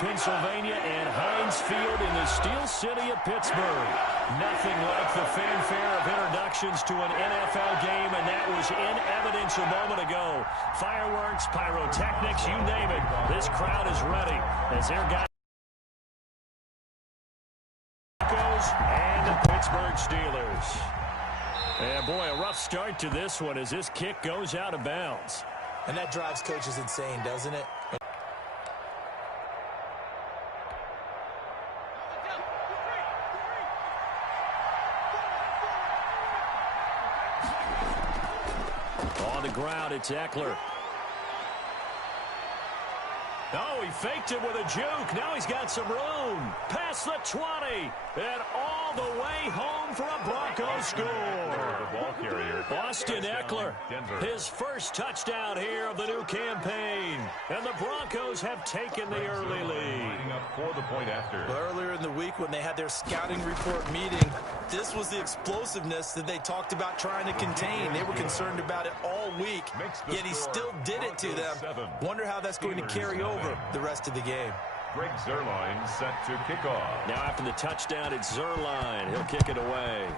Pennsylvania, and Heinz Field in the Steel City of Pittsburgh. Nothing like the fanfare of introductions to an NFL game, and that was in evidence a moment ago. Fireworks, pyrotechnics, you name it. This crowd is ready as their guy goes, and the Pittsburgh Steelers. And boy, a rough start to this one as this kick goes out of bounds. And that drives coaches insane, doesn't it? On the ground, it's Eckler. Oh, he faked it with a juke. Now he's got some room. Past the 20. And all the way home for a Broncos score. The ball carrier. Austin Eckler, his first touchdown here of the new campaign. And the Broncos have taken the early lead. Up for the point after. Well, earlier in the week when they had their scouting report meeting, this was the explosiveness that they talked about trying to contain. They were concerned about it all week, yet he still did it to them. Wonder how that's going to carry over the rest of the game. Greg Zuerlein set to kick off. Now after the touchdown, it's Zuerlein. He'll kick it away.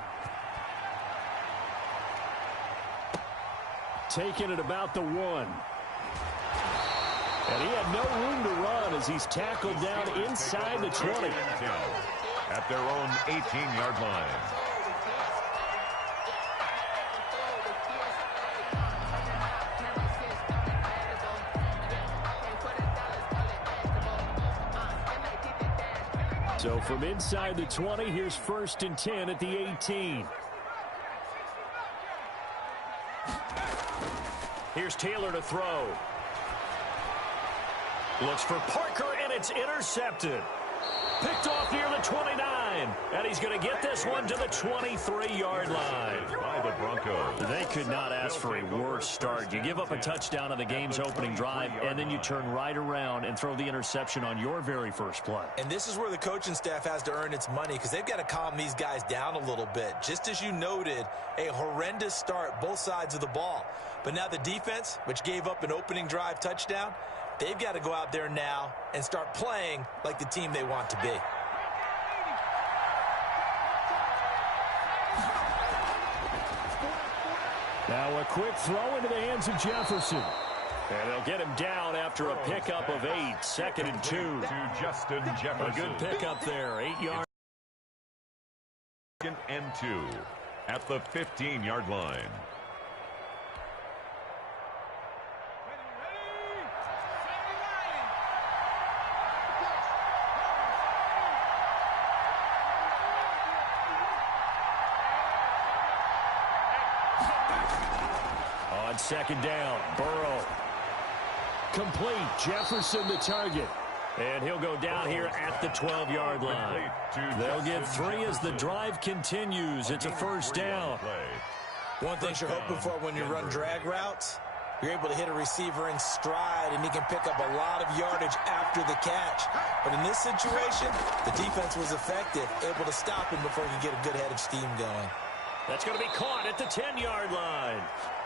Taking it about the 1. And he had no room to run as he's tackled down inside the 20. At their own 18-yard line. So from inside the 20, here's 1st and 10 at the 18. Here's Taylor to throw. Looks for Parker, and it's intercepted. Picked off near the 29, and he's going to get this one to the 23-yard line. By the Broncos. They could not ask for a worse start. You give up a touchdown on the game's opening drive, and then you turn right around and throw the interception on your very first play. And this is where the coaching staff has to earn its money because they've got to calm these guys down a little bit. Just as you noted, a horrendous start, both sides of the ball. But now the defense, which gave up an opening drive touchdown, they've got to go out there now and start playing like the team they want to be. Now a quick throw into the hands of Jefferson. And they'll get him down after a pickup of 8. 2nd and 2. To Justin Jefferson. A good pickup there. 8 yards. 2nd and 2 at the 15-yard line. On 2nd down, Burrow. Complete. Jefferson the target. And he'll go down here at the 12-yard line. They'll get 3 as the drive continues. It's a 1st down. One thing you're hoping for when you run drag routes, you're able to hit a receiver in stride, and he can pick up a lot of yardage after the catch. But in this situation, the defense was effective, able to stop him before he could get a good head of steam going. That's going to be caught at the 10-yard line.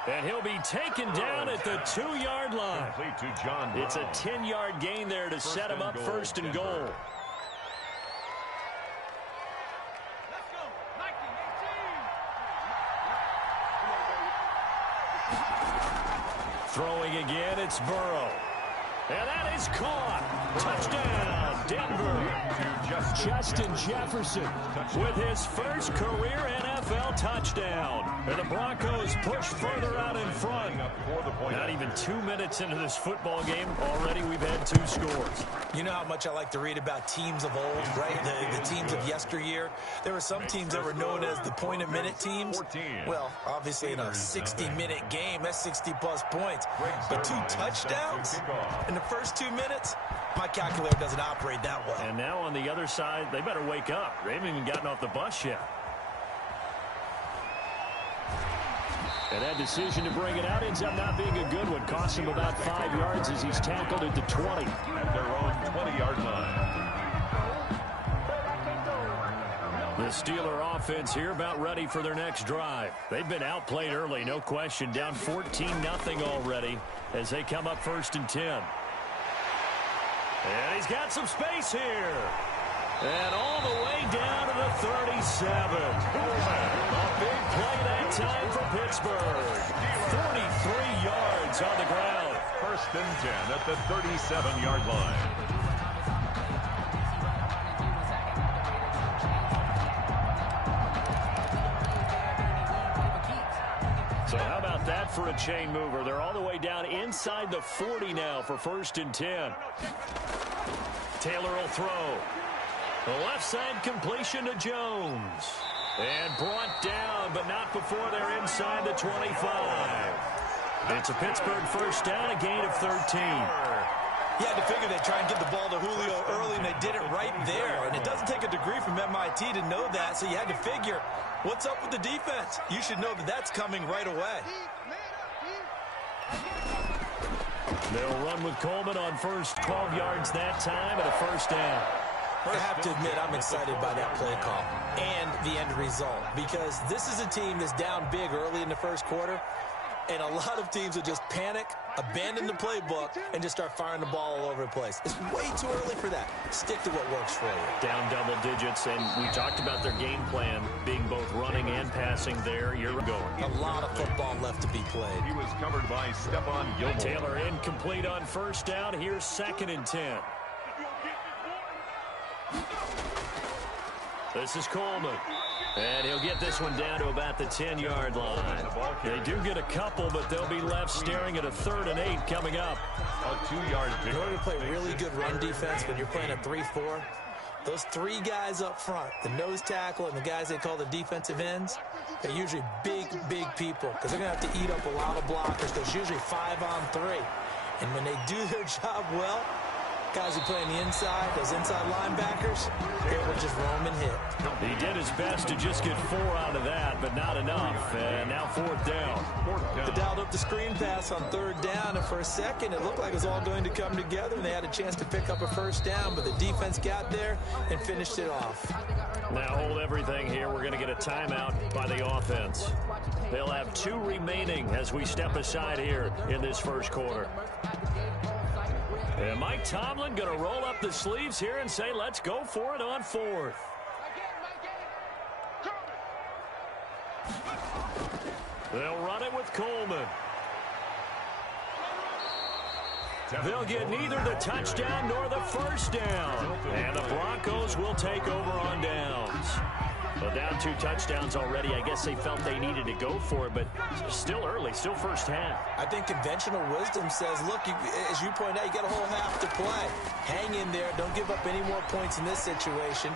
And he'll be taken down at the 2-yard line. It's a 10-yard gain there to set him up 1st and goal. Throwing again, it's Burrow. And that is caught. Touchdown, Denver. Justin Jefferson with his first career NFL touchdown. And the Broncos push further out in front. Not even 2 minutes into this football game, already we've had 2 scores. You know how much I like to read about teams of old, right? The teams of yesteryear. There were some teams that were known as the point-a-minute teams. Well, obviously in a 60-minute game, that's 60-plus points. But 2 touchdowns in the first 2 minutes? My calculator doesn't operate that well. And now on the other side, they better wake up. They haven't even gotten off the bus yet. And that decision to bring it out ends up not being a good one. Cost him about 5 yards as he's tackled at the 20. At their own 20-yard line. The Steeler offense here about ready for their next drive. They've been outplayed early, no question. Down 14-0 already as they come up 1st and 10. And he's got some space here. And all the way down to the 37. A big play that time for Pittsburgh. 43 yards on the ground. 1st and 10 at the 37-yard line. So how about that for a chain mover? They're all the way down inside the 40 now for 1st and 10. Taylor will throw. The left side completion to Jones. And brought down, but not before they're inside the 25. It's a Pittsburgh 1st down, a gain of 13. You had to figure they'd try and get the ball to Julio early, and they did it right there. And it doesn't take a degree from MIT to know that, so you had to figure, what's up with the defense? You should know that that's coming right away. They'll run with Coleman on first, 12 yards that time, and a 1st down. I have to admit, I'm excited by that play call and the end result, because this is a team that's down big early in the 1st quarter, and a lot of teams will just panic, abandon the playbook, and just start firing the ball all over the place. It's way too early for that. Stick to what works for you. Down double digits, and we talked about their game plan being both running and passing there. You're going. A lot of football left to be played. He was covered by Stephon Gilmore. Taylor incomplete on 1st down. Here's 2nd and 10. This is Coleman. And he'll get this one down to about the 10-yard line. They do get a couple, but they'll be left staring at a 3rd and 8 coming up. A 2-yard pick. In order to play really good run defense when you're playing a 3-4, those 3 guys up front, the nose tackle and the guys they call the defensive ends, they're usually big, big people because they're going to have to eat up a lot of blockers. There's usually 5 on 3. And when they do their job well, guys who play on the inside, those inside linebackers, they will just roam and hit. He did his best to just get 4 out of that, but not enough. And now 4th down. They dialed up the screen pass on 3rd down, and for a second it looked like it was all going to come together, and they had a chance to pick up a 1st down, but the defense got there and finished it off. Now hold everything here. We're going to get a timeout by the offense. They'll have 2 remaining as we step aside here in this 1st quarter. And Mike Tomlin going to roll up the sleeves here and say, let's go for it on 4th. They'll run it with Coleman. They'll get neither the touchdown nor the 1st down. And the Broncos will take over on downs. Well, down 2 touchdowns already. I guess they felt they needed to go for it, but still early, still 1st half. I think conventional wisdom says, look, as you point out, you got a whole half to play. Hang in there. Don't give up any more points in this situation.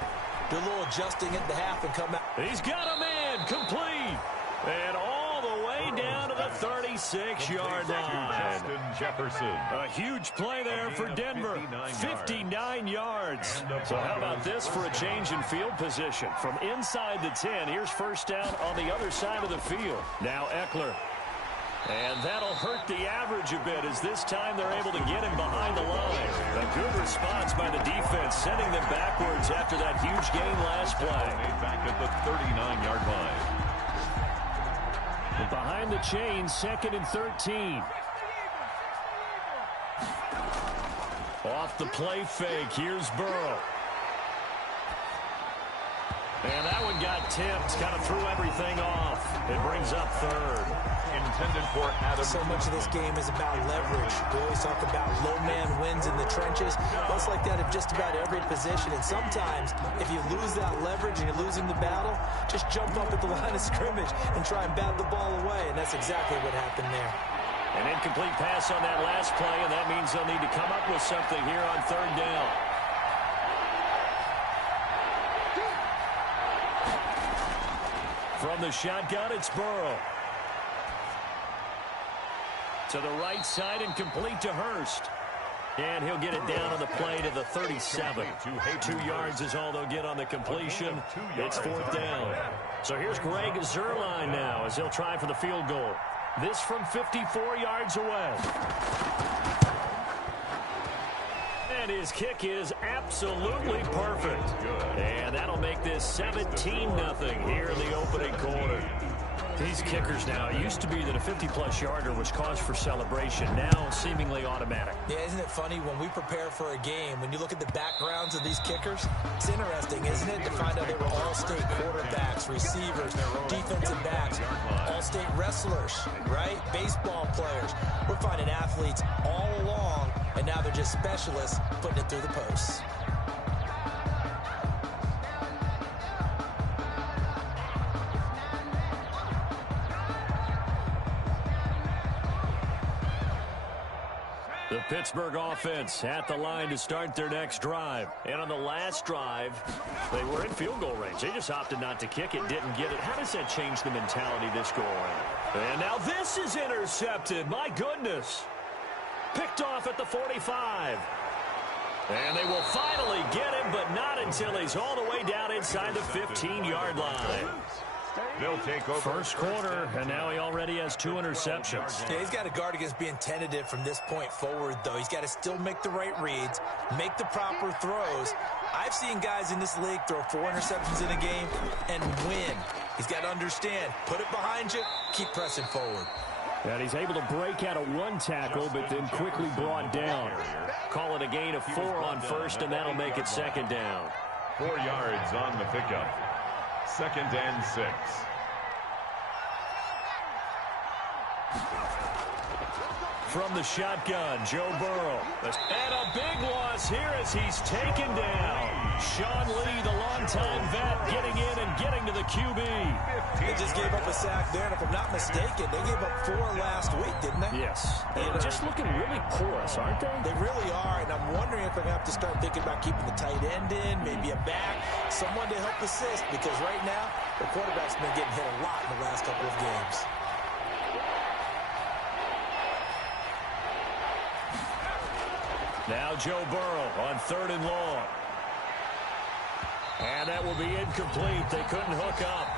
Do a little adjusting at the half and come out. He's got a man complete. And all the way down to the 36-yard line. Justin Jefferson. A huge play there for Denver. 59 yards. So how about this for a change in field position? From inside the 10, here's 1st down on the other side of the field. Now Eckler. And that'll hurt the average a bit as this time they're able to get him behind the line. A good response by the defense, sending them backwards after that huge gain last play. Back at the 39-yard line. Behind the chains, 2nd and 13. Off the play fake, here's Burrow. And that one got tipped, kind of threw everything off. It brings up 3rd. Intended for Adam. So much of this game is about leverage. We always talk about low man wins in the trenches. Well, it's like that at just about every position. And sometimes, if you lose that leverage and you're losing the battle, just jump up at the line of scrimmage and try and bat the ball away. And that's exactly what happened there. An incomplete pass on that last play, and that means they'll need to come up with something here on 3rd down. From the shotgun, it's Burrow. To the right side and complete to Hurst. And he'll get it down on the play to the 37. 2 yards is all they'll get on the completion. It's 4th down. So here's Greg Zuerlein now as he'll try for the field goal. This from 54 yards away. And his kick is absolutely perfect. And that'll make this 17-0 here in the opening quarter. These kickers now, it used to be that a 50-plus yarder was cause for celebration. Now, seemingly automatic. Yeah, isn't it funny when we prepare for a game, when you look at the backgrounds of these kickers, it's interesting, isn't it, to find out they were all-state quarterbacks, receivers, defensive backs, all-state wrestlers, right? Baseball players. We're finding athletes all along, and now they're just specialists putting it through the posts. The Pittsburgh offense at the line to start their next drive. And on the last drive, they were in field goal range. They just opted not to kick it, didn't get it. How does that change the mentality this go around? And now this is intercepted. My goodness. Picked off at the 45. And they will finally get him, but not until he's all the way down inside the 15-yard line. They'll take over. First quarter, and now he already has 2 interceptions. Yeah, he's got to guard against being tentative from this point forward, though. He's got to still make the right reads, make the proper throws. I've seen guys in this league throw 4 interceptions in a game and win. He's got to understand, put it behind you, keep pressing forward. And he's able to break out of 1 tackle, but then quickly brought down. Call it a gain of 4 on first, and that'll make it second down. 4 yards on the pickup. 2nd and 6. From the shotgun, Joe Burrow. And a big loss here as he's taken down. Sean Lee, the longtime vet, getting in and getting to the QB. They just gave up a sack there, and if I'm not mistaken, they gave up 4 last week, didn't they? Yes. And just looking really porous, aren't they? They really are, and I'm wondering if they're going to have to start thinking about keeping the tight end in, maybe a back, someone to help assist, because right now, the quarterback's been getting hit a lot in the last couple of games. Now Joe Burrow on 3rd and long. And that will be incomplete. They couldn't hook up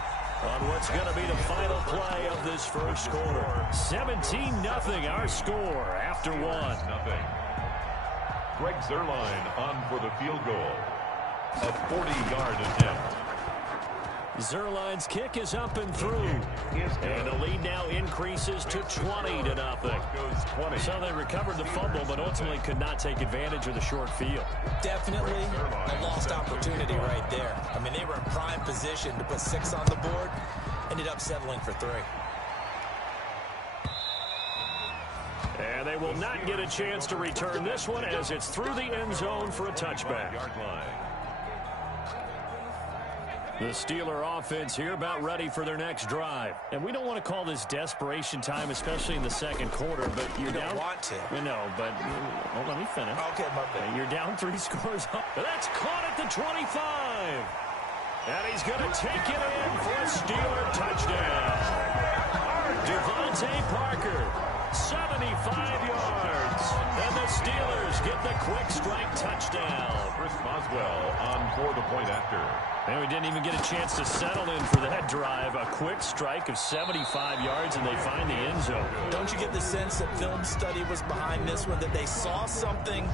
on what's going to be the final play of this first quarter. 17-0 our score after 1. Greg Zuerlein on for the field goal. A 40-yard attempt. Zuerlein's kick is up and through. And the lead now increases to 20-0. So they recovered the fumble, but ultimately could not take advantage of the short field. Definitely a lost opportunity right there. I mean, they were in prime position to put 6 on the board. Ended up settling for 3. And they will not get a chance to return this one as it's through the end zone for a touchback. The Steeler offense here about ready for their next drive. And we don't want to call this desperation time, especially in the second quarter, but you're down. You don't want to. No, but well, let me finish. Okay, my bad. You're down 3 scores up. That's caught at the 25. And he's going to take it in for a Steeler touchdown. Devontae Parker, 75 yards. And the Steelers get the quick strike touchdown. Chris Boswell on for the point after. And we didn't even get a chance to settle in for that drive. A quick strike of 75 yards, and they find the end zone. Don't you get the sense that film study was behind this one, that they saw something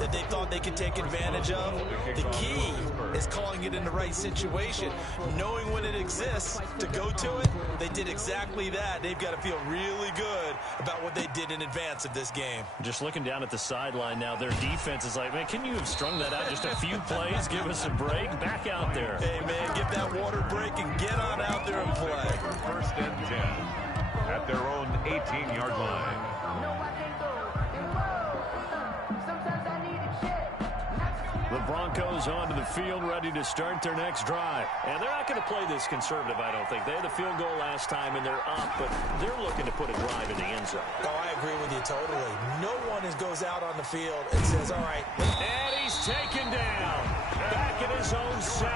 that they thought they could take advantage of? The key is calling it in the right situation, knowing when it exists to go to it. They did exactly that. They've got to feel really good about what they did in advance of this game. Just looking down at the sideline now, their defense is like, man, can you have strung that out just a few plays? Give us a break. Back out there. Hey, man, give that water break and get on out there and play. 1st and 10 at their own 18-yard line. The Broncos onto the field, ready to start their next drive. And they're not going to play this conservative, I don't think. They had the field goal last time, and they're up, but they're looking to put a drive in the end zone. Oh, I agree with you totally. No one goes out on the field and says, all right. And he's taken down. Back at his own 7.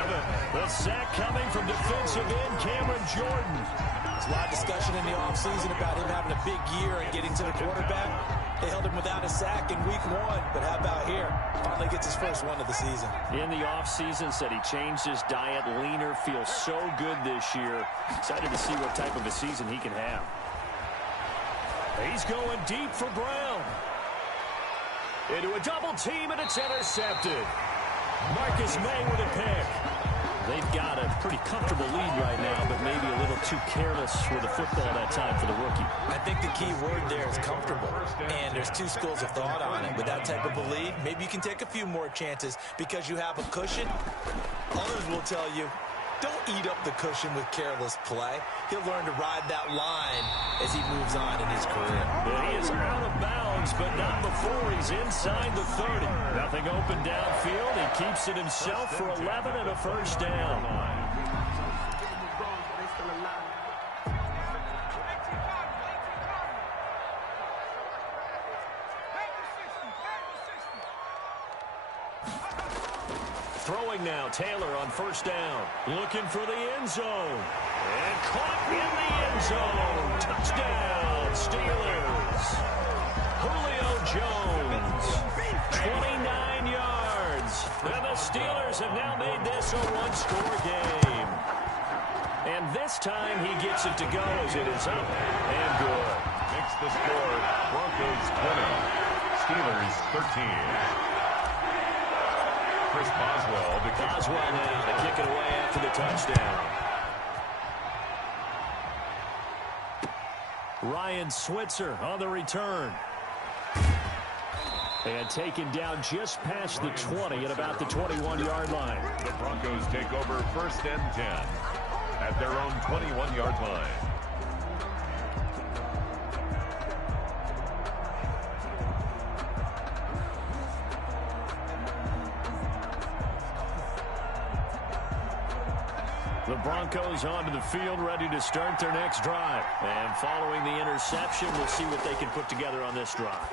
The sack coming from defensive end Cameron Jordan. There's a lot of discussion in the offseason about him having a big year and getting to the quarterback. They held him without a sack in week 1, but how about here? Finally gets his first one of the season. In the offseason, said he changed his diet, leaner, feels so good this year. Excited to see what type of a season he can have. He's going deep for Brown. Into a double team, and it's intercepted. Marcus May with a pick. They've got a pretty comfortable lead right now, but maybe a little too careless with the football that time for the rookie. I think the key word there is comfortable, and there's two schools of thought on it. With that type of a lead, maybe you can take a few more chances because you have a cushion. Others will tell you, don't eat up the cushion with careless play. He'll learn to ride that line as he moves on in his career. And he is out of bounds, but not before he's inside the 30. Nothing open downfield. He keeps it himself for 11 and a first down. Throwing now, Taylor on first down. Looking for the end zone. And caught in the end zone. Touchdown, Steelers. Julio Jones, 29 yards. And the Steelers have now made this a one-score game. And this time he gets it to go as it is up and good. Makes the score Broncos 20, Steelers 13. Chris Boswell now to kick it away after the touchdown. Ryan Switzer on the return. And taken down just past the 20 at about the 21-yard line. The Broncos take over first and 10 at their own 21-yard line. The Broncos onto the field, ready to start their next drive. And following the interception, we'll see what they can put together on this drive.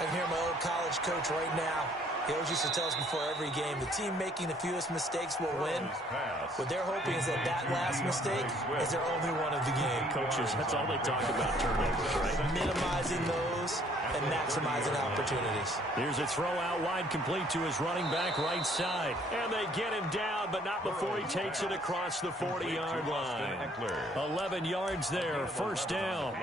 I hear my old college coach right now. He always used to tell us before every game, the team making the fewest mistakes will win. What they're hoping is that that last mistake is their only one of the game. Coaches, that's all they talk about, turnovers, right? Minimizing those and maximizing opportunities. Here's a throw out wide, complete to his running back right side. And they get him down, but not before he takes it across the 40-yard line. 11 yards there, first down.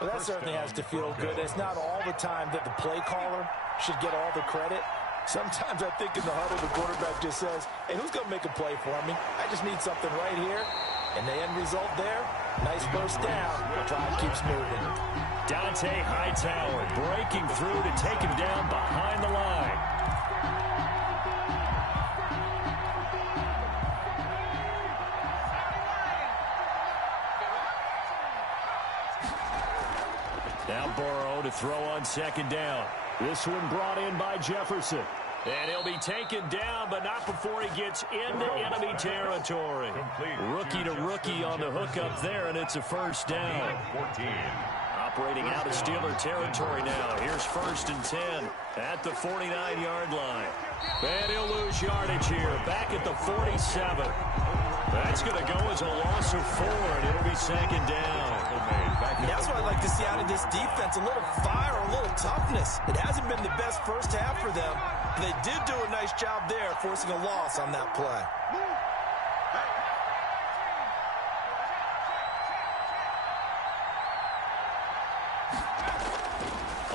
Well, that certainly has to feel good. It's not all the time that the play caller should get all the credit. Sometimes I think in the huddle, the quarterback just says, hey, who's going to make a play for me? I just need something right here. And the end result there, nice first down. The drive keeps moving. Dante Hightower breaking through to take him down behind the line. Now Burrow to throw on second down. This one brought in by Jefferson. And he'll be taken down, but not before he gets into enemy territory. Rookie to rookie on the hookup there, and it's a first down. 14. Operating out of Steeler territory now. Here's first and 10 at the 49-yard line. And he'll lose yardage here, back at the 47. That's going to go as a loss of 4, and it'll be second down. That's what I'd like to see out of this defense, a little fire, a little toughness. It hasn't been the best first half for them. They did do a nice job there, forcing a loss on that play.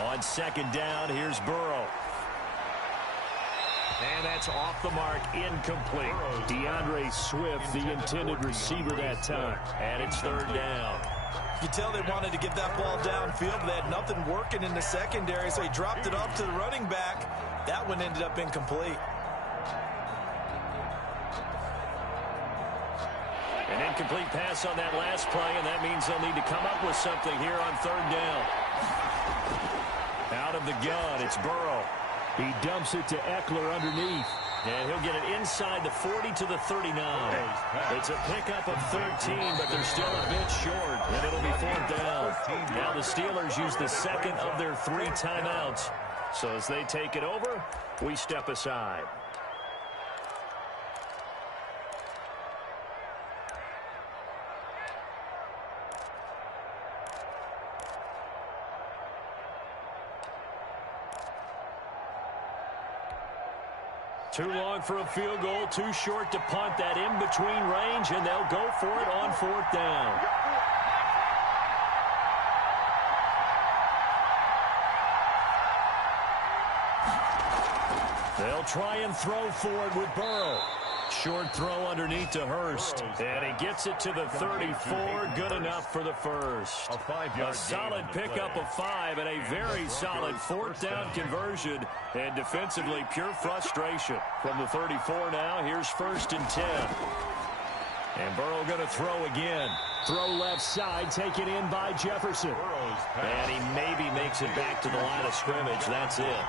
On second down, here's Burrow. And that's off the mark, incomplete. DeAndre Swift, the intended receiver that time. And it's third down. You tell they wanted to get that ball downfield, but they had nothing working in the secondary, so he dropped it off to the running back. That one ended up incomplete. An incomplete pass on that last play, and that means they'll need to come up with something here on third down. Out of the gun, it's Burrow. He dumps it to Eckler underneath. And he'll get it inside the 40 to the 39. It's a pickup of 13, but they're still a bit short, and it'll be fourth down. Now the Steelers use the second of their 3 timeouts. So as they take it over, we step aside. Too long for a field goal, too short to punt. That in-between range, and they'll go for it on fourth down. They'll try and throw for it with Burrow. Short throw underneath to Hurst. And he gets it to the 34. Good enough for the first. A solid pickup of 5 and a very solid fourth down conversion. And defensively, pure frustration. From the 34 now, here's 1st and 10. And Burrow going to throw again. Throw left side, taken in by Jefferson. And he maybe makes it back to the line of scrimmage. That's it.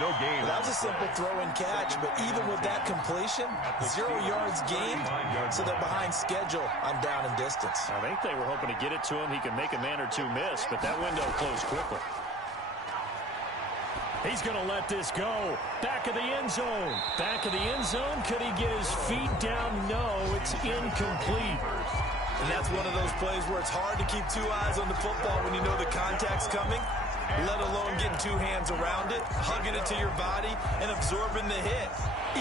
No gain. Well, that was a simple throw and catch, but even with that completion, 0 yards gained, so they're behind schedule on down and distance. I think they were hoping to get it to him. He could make a man or two miss, but that window closed quickly. He's going to let this go. Back of the end zone. Back of the end zone. Could he get his feet down? No, it's incomplete. And that's one of those plays where it's hard to keep 2 eyes on the football when you know the contact's coming, let alone getting 2 hands around it, hugging it to your body, and absorbing the hit.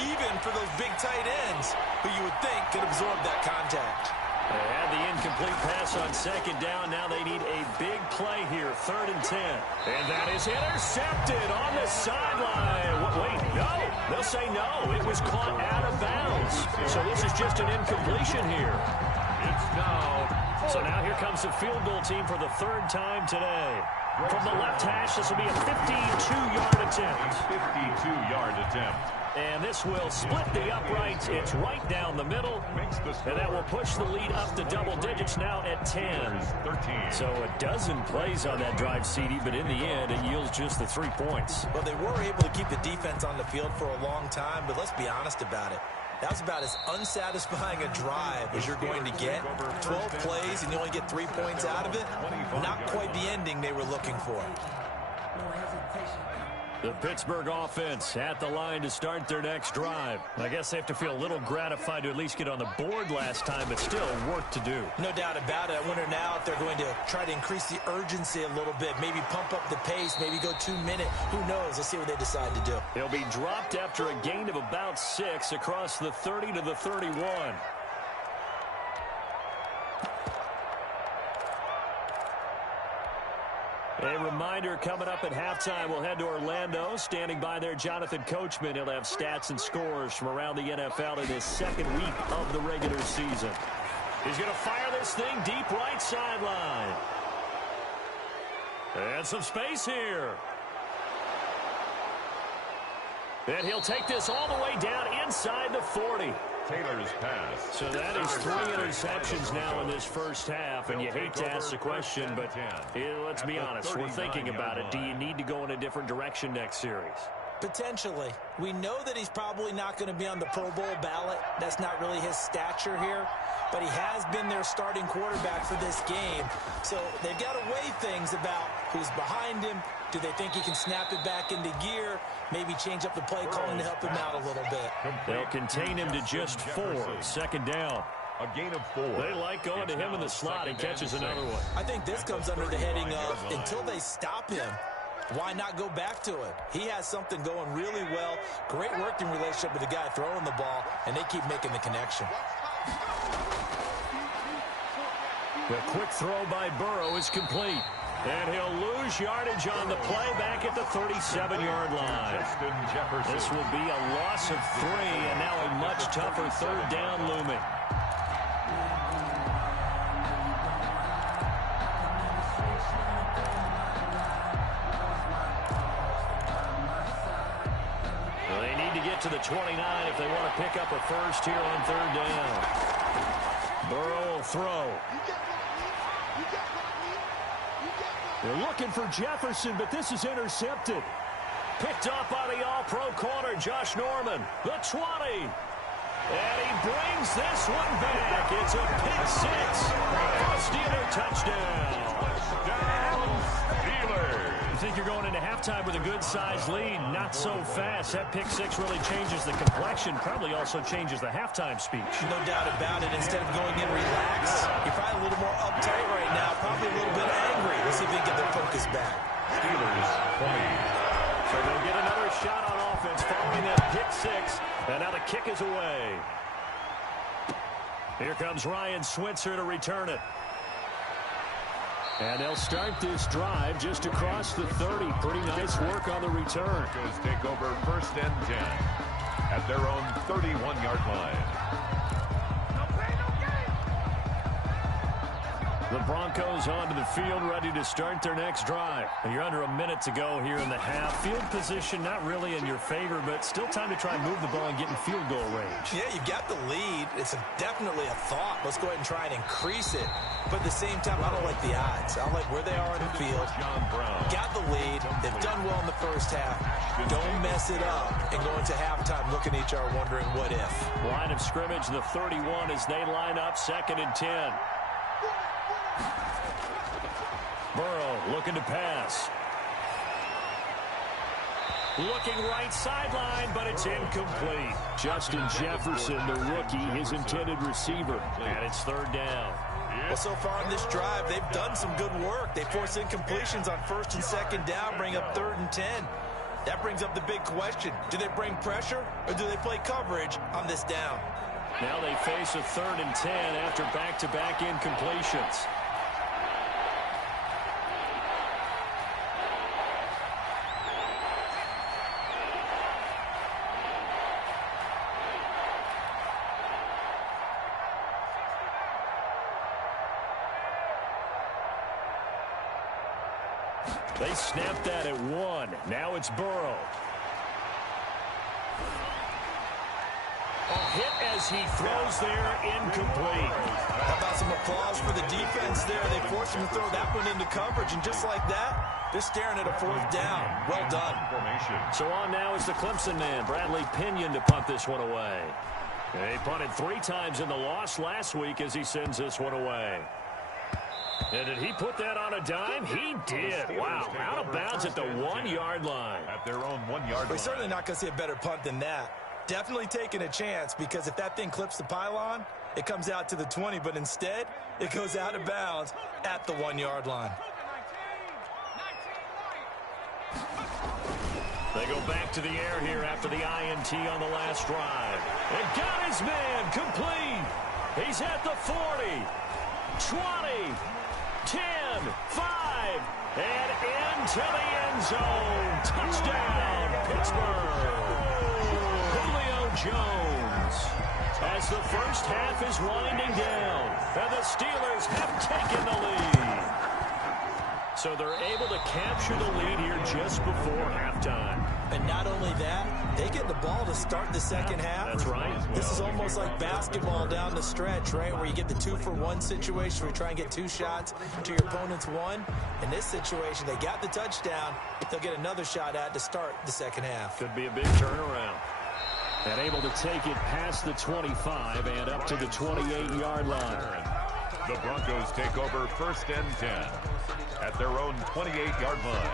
Even for those big tight ends who you would think could absorb that contact. They had the incomplete pass on 2nd down. Now they need a big play here, 3rd and 10. And that is intercepted on the sideline. Wait, no. They'll say no. It was caught out of bounds. So this is just an incompletion here. It's now. So now here comes the field goal team for the 3rd time today. From the left hash, this will be a 52-yard attempt. 52-yard attempt. And this will split the uprights. It's right down the middle. And that will push the lead up to double digits now at 10. So a dozen plays on that drive, CD, but in the end, it yields just the 3 points. Well, they were able to keep the defense on the field for a long time, but let's be honest about it. That was about as unsatisfying a drive as you're going to get. 12 plays and you only get 3 points out of it. Not quite the ending they were looking for. The Pittsburgh offense at the line to start their next drive. I guess they have to feel a little gratified to at least get on the board last time, but still work to do. No doubt about it. I wonder now if they're going to try to increase the urgency a little bit, maybe pump up the pace, maybe go 2-minute. Who knows? Let's see what they decide to do. He'll be dropped after a gain of about 6 across the 30 to the 31. A reminder, coming up at halftime, we'll head to Orlando. Standing by there, Jonathan Coachman. He'll have stats and scores from around the NFL in his 2nd week of the regular season. He's going to fire this thing deep right sideline. And some space here. And he'll take this all the way down inside the 40. Taylor's pass. So that is 3 interceptions now in this first half, and you hate to ask the question, but let's be honest, we're thinking about it. Do you need to go in a different direction next series? Potentially. We know that he's probably not going to be on the Pro Bowl ballot. That's not really his stature here, but he has been their starting quarterback for this game. So they've got to weigh things about who's behind him. Do they think he can snap it back into gear? Maybe change up the play calling to help him out a little bit. They'll contain him to just 4. 2nd down. A gain of 4. They like going to him in the slot. He catches another one. I think this comes under the heading of until they stop him, why not go back to it? He has something going really well. Great working relationship with the guy throwing the ball, and they keep making the connection. The quick throw by Burrow is complete. And he'll lose yardage on the play back at the 37-yard line. This will be a loss of 3, and now a much tougher 3rd down looming. Well, they need to get to the 29 if they want to pick up a first here on 3rd down. Burrow will throw. They're looking for Jefferson, but this is intercepted. Picked up by the all-pro corner, Josh Norman. The 20. And he brings this one back. It's a pick 6. A Steeler touchdown. You think you're going into halftime with a good-sized lead? Not so fast. That pick 6 really changes the complexion. Probably also changes the halftime speech. No doubt about it. Instead of going in relaxed, you're probably a little more uptight right now. Probably a little bit angry. Let's see if they can get their focus back. Steelers 20. So they'll get another shot on offense following that pick 6. And now the kick is away. Here comes Ryan Switzer to return it. And they'll start this drive just across the 30. Pretty nice work on the return. Take over 1st and 10 at their own 31-yard line. The Broncos onto the field, ready to start their next drive. You're under a minute to go here in the half. Field position not really in your favor, but still time to try and move the ball and get in field goal range. Yeah, you've got the lead. It's definitely a thought. Let's go ahead and try and increase it. But at the same time, I don't like the odds. I don't like where they are on the field. Got the lead. They've done well in the first half. Don't mess it up and go into halftime looking at each other wondering what if. Line of scrimmage, the 31 as they line up, 2nd and 10. Burrow looking to pass. Looking right sideline, but it's incomplete. Justin Jefferson, the rookie, his intended receiver. And it's 3rd down. Well, so far in this drive, they've done some good work. They force incompletions on 1st and 2nd down, bring up 3rd and 10. That brings up the big question. Do they bring pressure or do they play coverage on this down? Now they face a 3rd and 10 after back-to-back incompletions. They snapped that at 1. Now it's Burrow. A hit as he throws there, incomplete. How about some applause for the defense there? They forced him to throw that one into coverage, and just like that, they're staring at a 4th down. Well done. So on now is the Clemson man, Bradley Pinion, to punt this one away. They punted 3 times in the loss last week as he sends this one away. And did he put that on a dime? He did. Wow, out of bounds at the 1-yard line. At their own 1-yard line. We're certainly not going to see a better punt than that. Definitely taking a chance, because if that thing clips the pylon, it comes out to the 20, but instead, it goes out of bounds at the 1-yard line. They go back to the air here after the INT on the last drive. And got his man complete. He's at the 40, 20, 10, 5, and into the end zone. Touchdown, Pittsburgh. Julio Jones. As the first half is winding down, and the Steelers have taken the lead. So they're able to capture the lead here just before halftime. And not only that, they get the ball to start the second half. That's right. This is almost like basketball down the stretch, right, where you get the 2-for-1 situation where you try and get 2 shots to your opponent's 1. In this situation, they got the touchdown. They'll get another shot at to start the second half. Could be a big turnaround. And able to take it past the 25 and up to the 28-yard line. The Broncos take over 1st and 10 at their own 28-yard line.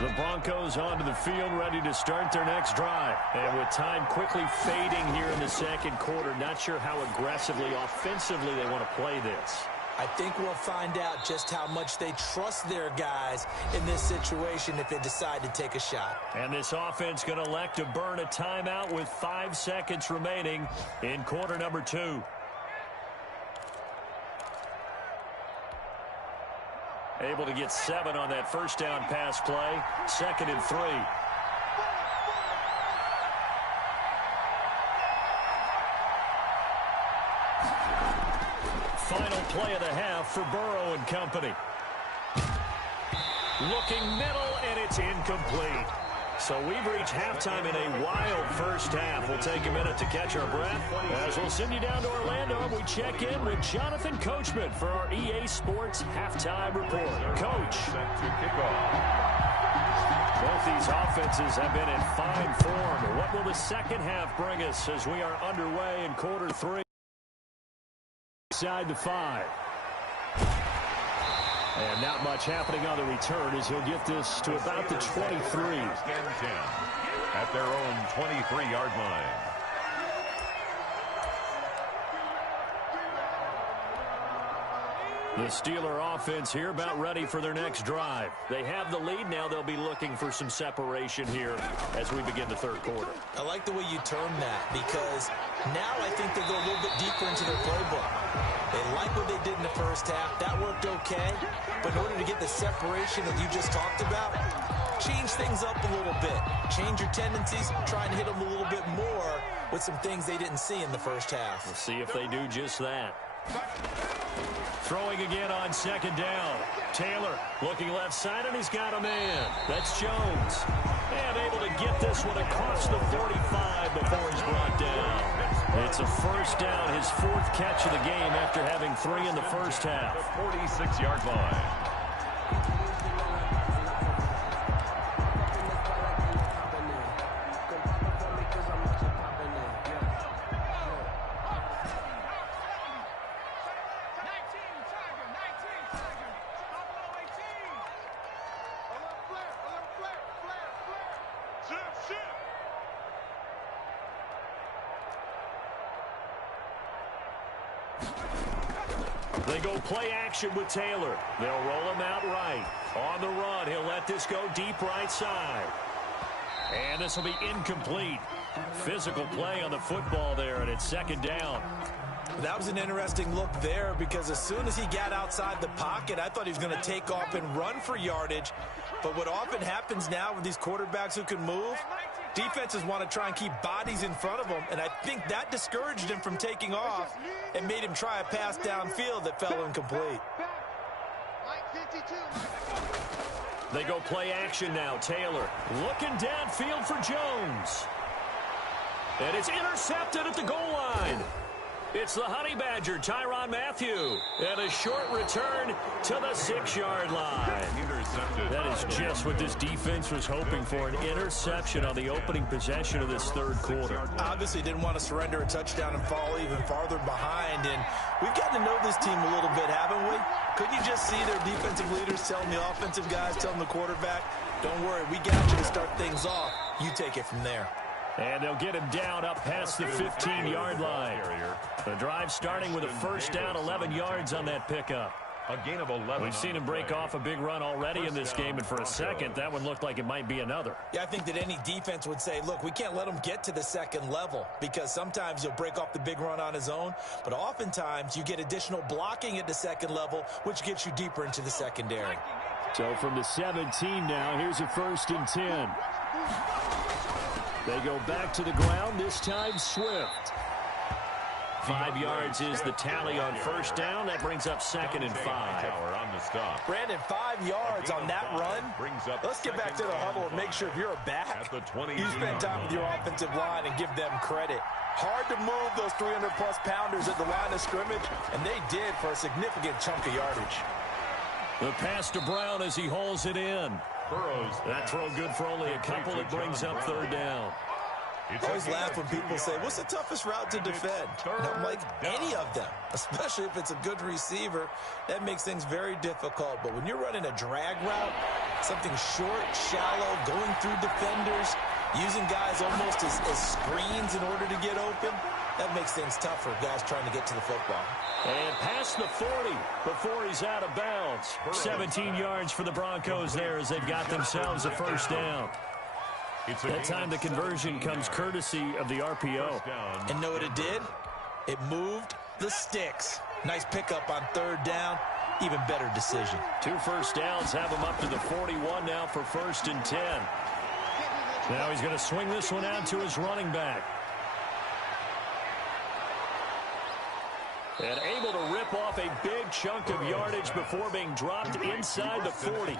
The Broncos onto the field, ready to start their next drive. And with time quickly fading here in the second quarter, not sure how aggressively, offensively they want to play this. I think we'll find out just how much they trust their guys in this situation if they decide to take a shot. And this offense going to elect to burn a timeout with 5 seconds remaining in quarter number 2. Able to get 7 on that first down pass play. 2nd and 3. Final play of the half for Burrow and company. Looking middle, and it's incomplete. So we've reached halftime in a wild first half. We'll take a minute to catch our breath as we'll send you down to Orlando and we check in with Jonathan Coachman for our EA Sports Halftime Report. Coach. Both these offenses have been in fine form. What will the second half bring us as we are underway in quarter 3? Side to 5. And not much happening on the return as he'll get this to about the 23. At their own 23-yard line. The Steeler offense here about ready for their next drive. They have the lead now. They'll be looking for some separation here as we begin the third quarter. I like the way you term that because now I think they go a little bit deeper into their playbook. They like what they did in the first half. That worked okay. But in order to get the separation that you just talked about, change things up a little bit. Change your tendencies. Try and hit them a little bit more with some things they didn't see in the first half. We'll see if they do just that. Throwing again on second down. Taylor looking left side, and he's got a man. That's Jones. And able to get this one across the 45 before he's brought down. It's a first down, his fourth catch of the game after having 3 in the first half. The 46-yard line. They go play action with Taylor. They'll roll him out right. On the run, he'll let this go deep right side. And this will be incomplete. Physical play on the football there, and it's second down. That was an interesting look there because as soon as he got outside the pocket, I thought he was going to take off and run for yardage. But what often happens now with these quarterbacks who can move, defenses want to try and keep bodies in front of them, and I think that discouraged him from taking off and made him try a pass downfield that fell incomplete. They go play action now. Taylor looking downfield for Jones. And it's intercepted at the goal line. It's the Honey Badger, Tyrann Mathieu. And a short return to the 6-yard line. That is just what this defense was hoping for, an interception on the opening possession of this third quarter. Obviously didn't want to surrender a touchdown and fall even farther behind. And we've gotten to know this team a little bit, haven't we? Couldn't you just see their defensive leaders telling the offensive guys, telling the quarterback, don't worry, we got you to start things off. You take it from there. And they'll get him down up past the 15-yard line. The drive starting with a first down, 11 yards on that pickup. A gain of 11. We've seen him break off a big run already in this game, and for a second, that one looked like it might be another. Yeah, I think that any defense would say, look, we can't let him get to the second level because sometimes he'll break off the big run on his own, but oftentimes you get additional blocking at the second level, which gets you deeper into the secondary. So from the 17 now, here's a 1st and 10. They go back to the ground, this time Swift. 5 yards is the tally on first down. That brings up 2nd and 5. Brandon, 5 yards on that run. Let's get back to the huddle and make sure if you're a back, you spend time with your offensive line and give them credit. Hard to move those 300-plus pounders at the line of scrimmage, and they did for a significant chunk of yardage. The pass to Brown as he hauls it in. That throw good for only a couple. It brings up 3rd down. I always laugh when people say, what's the toughest route to defend? And I'm like, any of them, especially if it's a good receiver. That makes things very difficult. But when you're running a drag route, something short, shallow, going through defenders, using guys almost as screens in order to get open, that makes things tough for guys trying to get to the football. And past the 40 before he's out of bounds. 17 yards for the Broncos there as they've got themselves a first down. That time the conversion comes courtesy of the RPO. And know what it did? It moved the sticks. Nice pickup on 3rd down. Even better decision. 2 first downs have him up to the 41 now for 1st and 10. Now he's going to swing this one out to his running back. And able to rip off a big chunk of yardage before being dropped inside the 40.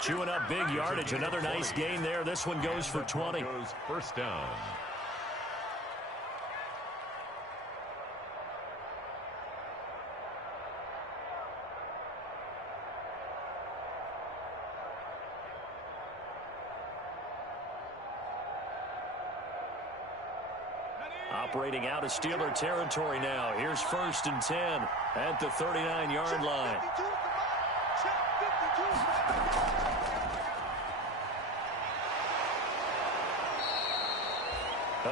Chewing up big yardage. Another nice gain there. This one goes for 20. First down. Operating out of Steeler territory now. Here's 1st and 10 at the 39-yard line.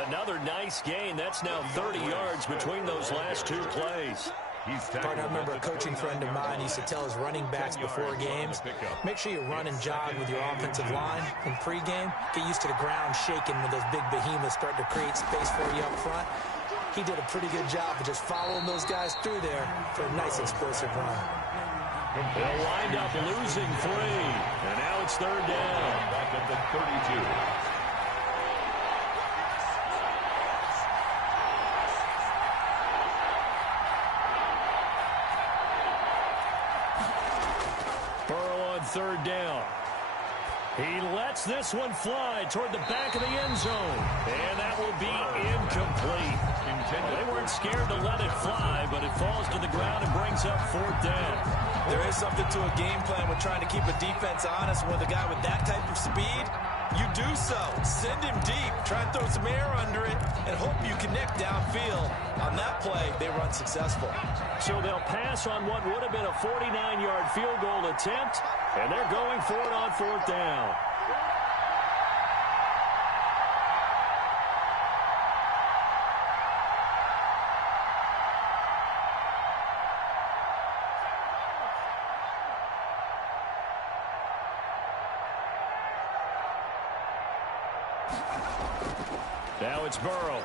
Another nice gain. That's now 30 yards between those last 2 plays. Partner, I remember a coaching friend of mine used to tell his running backs before games, make sure you run and jog with your offensive line in pregame. Get used to the ground shaking when those big behemoths start to create space for you up front. He did a pretty good job of just following those guys through there for a nice explosive run. They'll wind up losing 3, and now it's 3rd down. Back at the 32. Burrow on 3rd down. He lets this one fly toward the back of the end zone, and that will be incomplete. They weren't scared to let it fly, but it falls to the ground and brings up 4th down. There is something to a game plan with trying to keep a defense honest. With a guy with that type of speed, you do so. Send him deep, try and throw some air under it, and hope you connect downfield. On that play, they were unsuccessful. So they'll pass on what would have been a 49-yard field goal attempt, and they're going for it on 4th down. Now it's Burrow.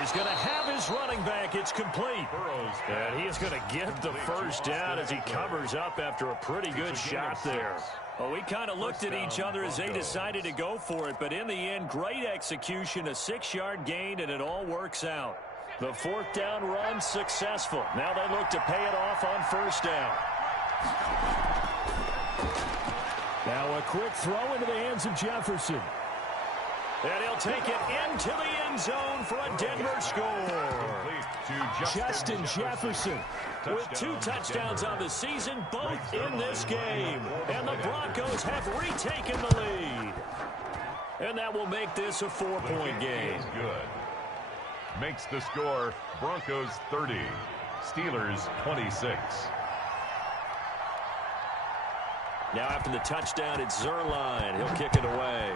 He's going to have his running back. It's complete. And he is going to get the 1st down as he covers up after a pretty good shot there. Well, we kind of looked at each other as they decided to go for it, but in the end, great execution, a 6-yard gain, and it all works out. The 4th down run successful. Now they look to pay it off on 1st down. Now a quick throw into the hands of Jefferson. And he'll take it into the end zone for a Denver score. Justin Jefferson with 2 touchdowns on the season, both in this game. And the Broncos have retaken the lead. And that will make this a 4-point game. Good. Makes the score Broncos 30, Steelers 26. Now after the touchdown, it's Zuerlein. He'll kick it away.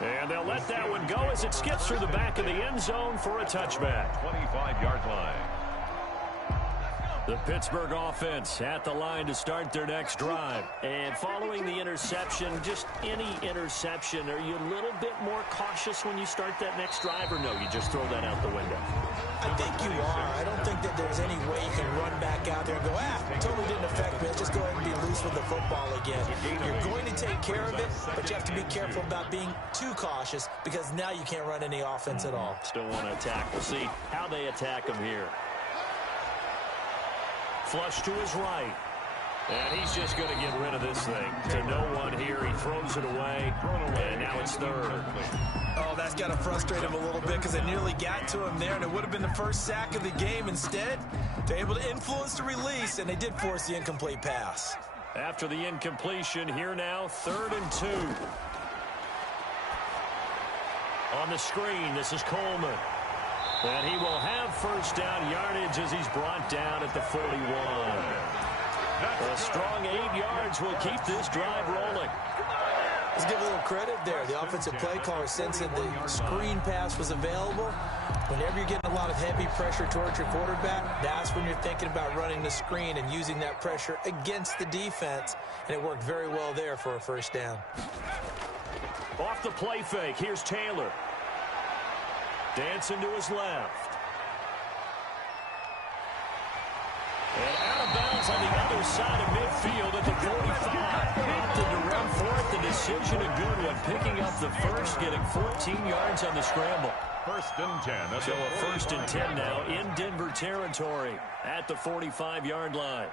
And they'll let that one go as it skips through the back of the end zone for a touchback. 25-yard line. The Pittsburgh offense at the line to start their next drive. And following the interception, just any interception, are you a little bit more cautious when you start that next drive, or no, you just throw that out the window? I think you are. I don't think that there's any way you can run back out there and go, totally didn't affect me. Just go ahead and be loose with the football again. You're going to take care of it, but you have to be careful about being too cautious because now you can't run any offense at all. Still want to attack. We'll see how they attack him here. Flush to his right. And he's just going to get rid of this thing. To no one here. He throws it away. And now it's 3rd. Oh, that's got to frustrate him a little bit because they nearly got to him there, and it would have been the first sack of the game. Instead, they're able to influence the release, and they did force the incomplete pass. After the incompletion, here now, 3rd and 2. On the screen, this is Coleman. And he will have 1st down yardage as he's brought down at the 41. A strong 8 yards will keep this drive rolling. Let's give a little credit there. The offensive play caller sensing the screen pass was available. Whenever you're getting a lot of heavy pressure towards your quarterback, that's when you're thinking about running the screen and using that pressure against the defense. And it worked very well there for a 1st down. Off the play fake, here's Taylor. Dancing to his left. And out of bounds on the other side of midfield at the 45. Opted to run for it. The decision a good one. Picking up the 1st, getting 14 yards on the scramble. 1st and 10. So a 1st and 10 now in Denver territory at the 45-yard line.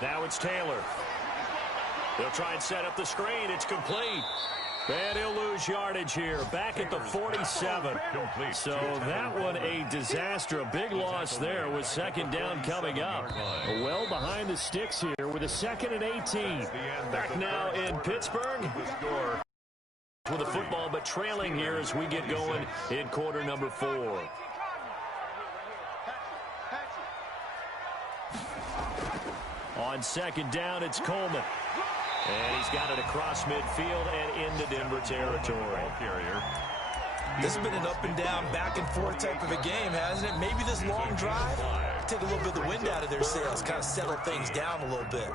Now it's Taylor. They'll try and set up the screen. It's complete. And he'll lose yardage here, back at the 47. So that one a disaster, a big loss there with 2nd down coming up. Well behind the sticks here with a 2nd and 18. Back now in Pittsburgh with the football, but trailing here as we get going in quarter number 4. On 2nd down, it's Coleman. And he's got it across midfield and into Denver territory. This has been an up and down, back and forth type of a game, hasn't it? Maybe this long drive, take a little bit of the wind out of their sails, kind of settle things down a little bit.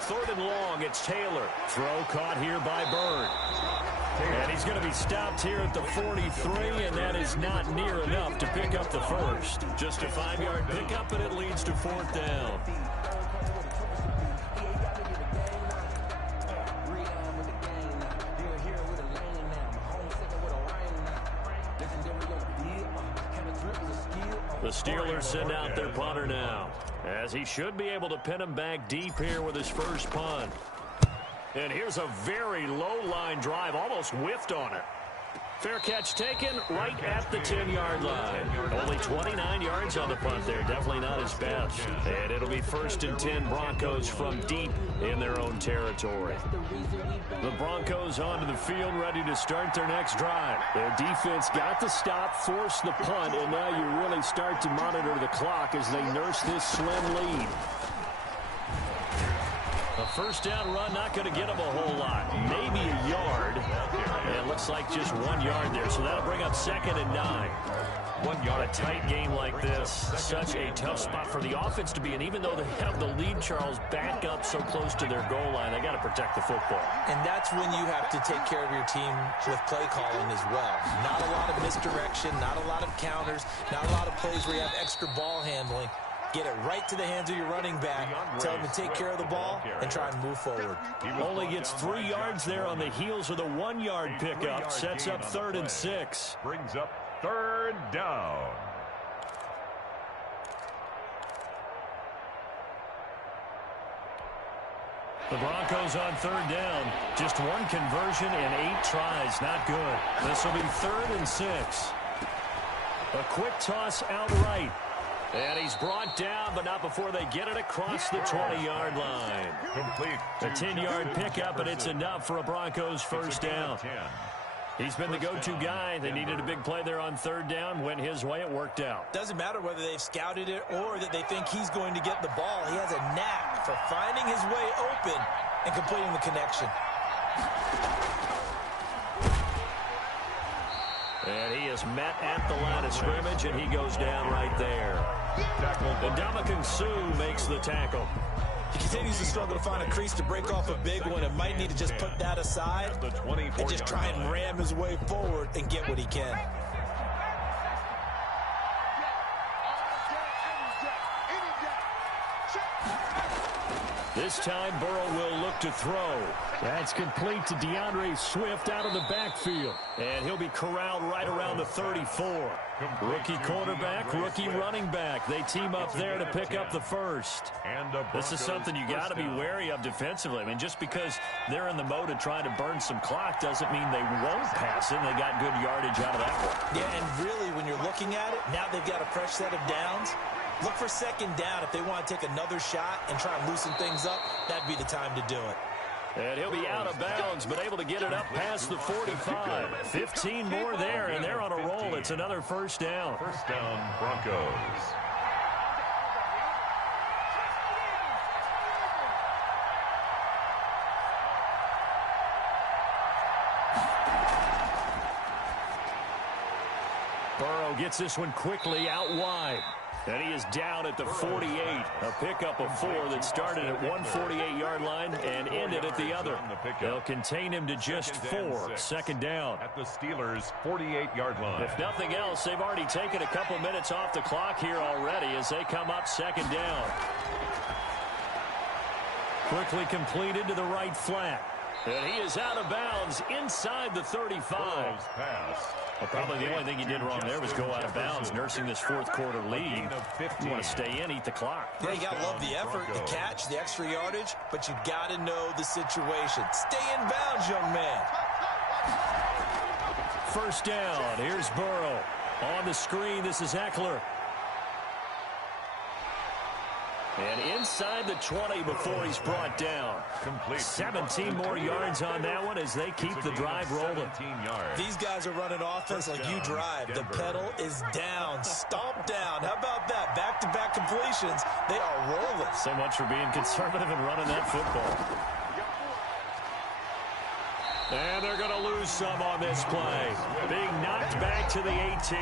Third and long, it's Taylor. Throw caught here by Bird. And he's going to be stopped here at the 43, and that is not near enough to pick up the first. Just a 5-yard pickup, and it leads to fourth down. The Steelers send out their punter now, as he should be able to pin him back deep here with his first punt. And here's a very low line drive, almost whiffed on it. Fair catch taken right at the 10-yard line. Only 29 yards on the punt there. Definitely not his best. And it'll be 1st and 10 Broncos from deep in their own territory. The Broncos onto the field, ready to start their next drive. Their defense got the stop, forced the punt, and now you really start to monitor the clock as they nurse this slim lead. A first down run, not going to get him a whole lot. Maybe a yard. And it looks like just 1 yard there. So that'll bring up 2nd and 9. 1 yard. A tight game like this. Such a tough spot for the offense to be in. Even though they have the lead, Charles, back up so close to their goal line, they got to protect the football. And that's when you have to take care of your team with play calling as well. Not a lot of misdirection, not a lot of counters, not a lot of plays where you have extra ball handling. Get it right to the hands of your running back. Tell him to take care of the ball and try and move forward. Only gets 3 yards there on the heels of the 1-yard pickup. Sets up 3rd and 6. Brings up 3rd down. The Broncos on 3rd down. Just 1 conversion and 8 tries. Not good. This will be 3rd and 6. A quick toss out right. And he's brought down, but not before they get it across the 20-yard line. Complete. A 10-yard pickup, and it's enough for a Broncos first down. He's been the go-to guy. They needed a big play there on 3rd down. Went his way. It worked out. Doesn't matter whether they've scouted it or that they think he's going to get the ball. He has a knack for finding his way open and completing the connection. And he is met at the line of scrimmage, and he goes down right there. And Ndamukong Suh makes the tackle. He continues to struggle to find a crease to break off a big one and might need to just put that aside and just try and ram his way forward and get what he can. This time, Burrow will look to throw. That's complete to DeAndre Swift out of the backfield. And he'll be corralled right around the 34. Rookie quarterback, rookie running back. They team up there to pick up the first. This is something you got to be wary of defensively. I mean, just because they're in the mode of trying to burn some clock doesn't mean they won't pass it. They got good yardage out of that one. Yeah, and really, when you're looking at it, now they've got a fresh set of downs. Look for 2nd down. If they want to take another shot and try and loosen things up, that'd be the time to do it. And he'll be out of bounds, but able to get it up past the 45. 15 more there, and they're on a roll. It's another first down. First down, Broncos. Burrow gets this one quickly out wide. And he is down at the 48. A pickup of 4 that started at 148-yard line and ended at the other. They'll contain him to just 4. 2nd down. At the Steelers' 48-yard line. If nothing else, they've already taken a couple minutes off the clock here already as they come up 2nd down. Quickly completed to the right flat. And he is out of bounds inside the 35. Well, probably the only thing he did wrong there was go out of bounds, nursing this 4th quarter lead. You want to stay in, eat the clock. Yeah, you got to love the effort, the catch, the extra yardage, but you got to know the situation. Stay in bounds, young man. First down. Here's Burrow. On the screen, this is Eckler. And inside the 20 before he's brought down. Complete. 17 more yards on that one as they keep the drive rolling. These guys are running offense like you drive. The pedal is down, stomp down. How about that? Back-to-back completions. They are rolling. So much for being conservative and running that football. And they're going to lose some on this play. Being knocked back to the 18.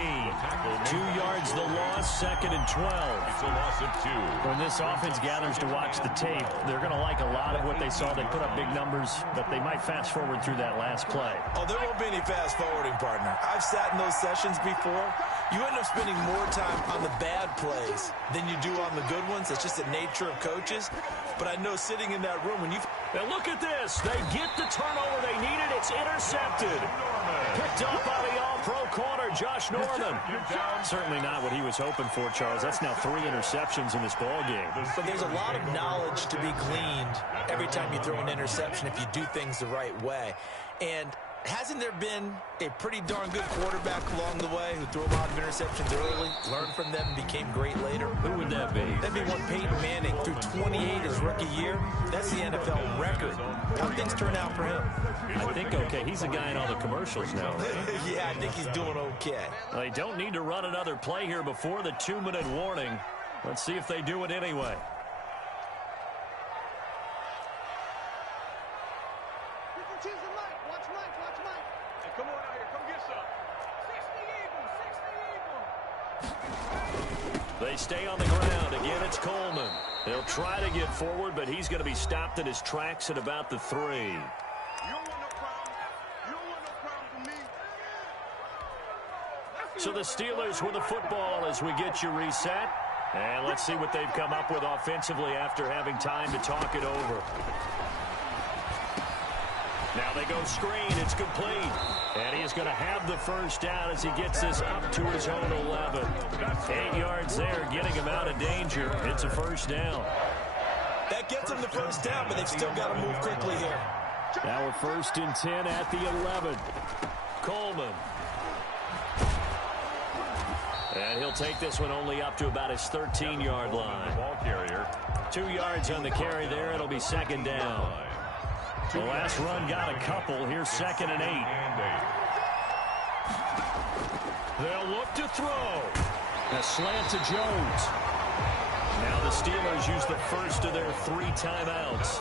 2 yards the loss, 2nd and 12. It's a loss of 2. When this offense gathers to watch the tape, they're going to like a lot of what they saw. They put up big numbers, but they might fast forward through that last play. Oh, there won't be any fast forwarding, partner. I've sat in those sessions before. You end up spending more time on the bad plays than you do on the good ones. It's just the nature of coaches. But I know sitting in that room when you... And look at this. They get the turnover they needed. It's intercepted. Picked up by the all-pro corner, Josh Norman. Certainly not what he was hoping for, Charles. That's now 3 interceptions in this ball game. But there's a lot of knowledge to be gleaned every time you throw an interception if you do things the right way. And hasn't there been a pretty darn good quarterback along the way who threw a lot of interceptions early, learned from them, and became great later? Who would that be? That'd be one Peyton Manning threw 28 his rookie year. That's the NFL record. How things turn out for him? I think okay. He's a guy in all the commercials now. Yeah, I think he's doing okay. They don't need to run another play here before the 2-minute warning. Let's see if they do it anyway. Come on out here, come get some. 60 Eagles. They stay on the ground. Again, it's Coleman. They'll try to get forward, but he's going to be stopped in his tracks at about the 3. You don't want no problem. You don't want no problem for me. So the Steelers with the football as we get you reset. And let's see what they've come up with offensively after having time to talk it over. Now they go screen. It's complete. And he is going to have the first down as he gets this up to his own 11. 8 yards there, getting him out of danger. It's a first down. That gets him the first down, but they've still got to move quickly here. Now we're 1st and 10 at the 11. Coleman. And he'll take this one only up to about his 13-yard line. Ball carrier. 2 yards on the carry there. It'll be 2nd down. The last run got a couple. Here's 2nd and 8. They'll look to throw. A slant to Jones. Now the Steelers use the first of their 3 timeouts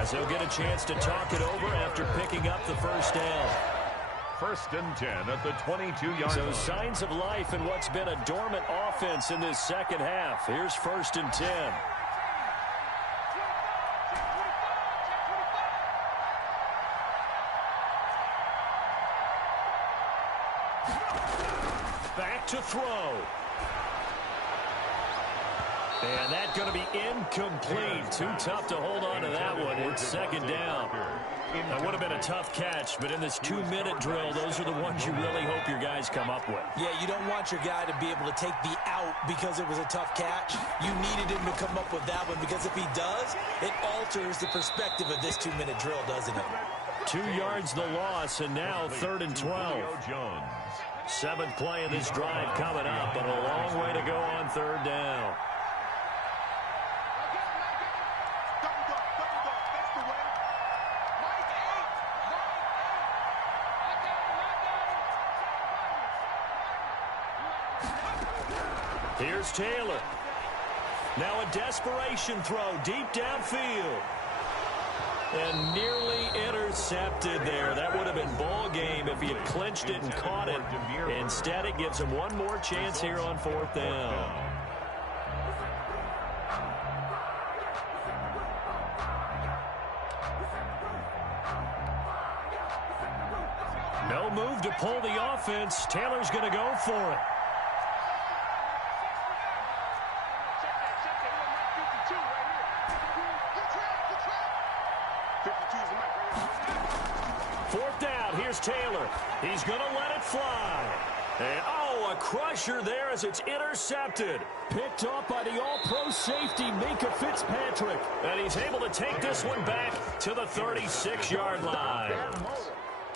as they'll get a chance to talk it over after picking up the first down. 1st and 10 at the 22-yard So line. signs of life in what's been a dormant offense in this second half. Here's 1st and 10. Back to throw. And that's going to be incomplete. Too tough to hold on to that one. It's 2nd down. That would have been a tough catch, but in this 2-minute drill, those are the ones you really hope your guys come up with. Yeah, you don't want your guy to be able to take the out because it was a tough catch. You needed him to come up with that one because if he does, it alters the perspective of this 2-minute drill, doesn't it? 2 yards the loss, and now 3rd and 12. 7th play of this drive coming up, but a long way to go on 3rd down. Here's Taylor. Now a desperation throw deep downfield. And nearly intercepted there. That would have been ball game if he had clinched it and caught it. Instead, it gives him one more chance here on 4th down. No move to pull the offense. Taylor's going to go for it. Taylor. He's going to let it fly. And, a crusher there as it's intercepted. Picked up by the all-pro safety, Minkah Fitzpatrick. And he's able to take this one back to the 36-yard line.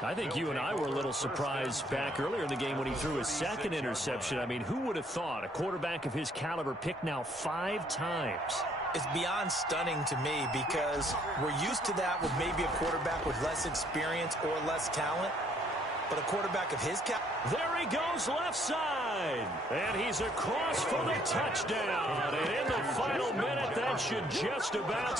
I think you and I were a little surprised back earlier in the game when he threw his 2nd interception. I mean, who would have thought a quarterback of his caliber picked now 5 times? It's beyond stunning to me because we're used to that with maybe a quarterback with less experience or less talent. But a quarterback of his caliber. There he goes left side. And he's across for the touchdown. And in the final minute, that should just about